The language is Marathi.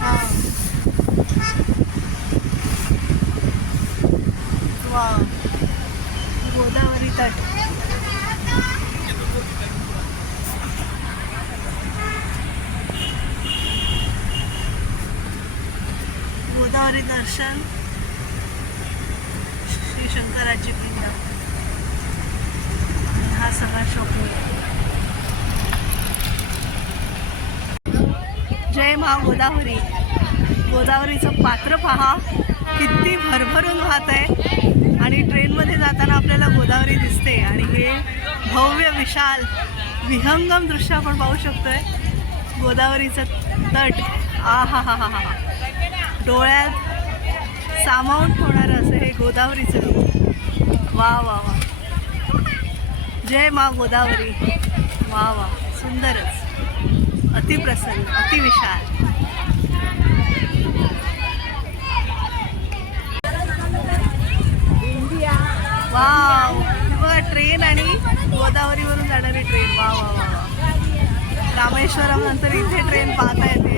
हां. वा, गोदावरी तट. गोदावरी दर्शन, श्री शंकराची पिंड. हा सगळा शोक. जय मा गोदावरी. गोदावरीचं पात्र पहा किती भरभरून वाहत आहे आणि ट्रेनमध्ये जाताना आपल्याला गोदावरी दिसते आणि हे भव्य विशाल विहंगम दृश्य आपण पाहू शकतोय. गोदावरीचं तट, आ हा हा हा हा, डोळ्यात सामावून ठेवणारं असं हे गोदावरीचं रूप. वा वा वा. जय मा गोदावरी. वा वा, सुंदरच, अतिप्रसन्न, अतिविशाल. वाव, बघा ट्रेन आणि गोदावरीवरून जाणारी ट्रेन. वा वा वा वा. रामेश्वरम नंतर इथे ट्रेन पाहता येते.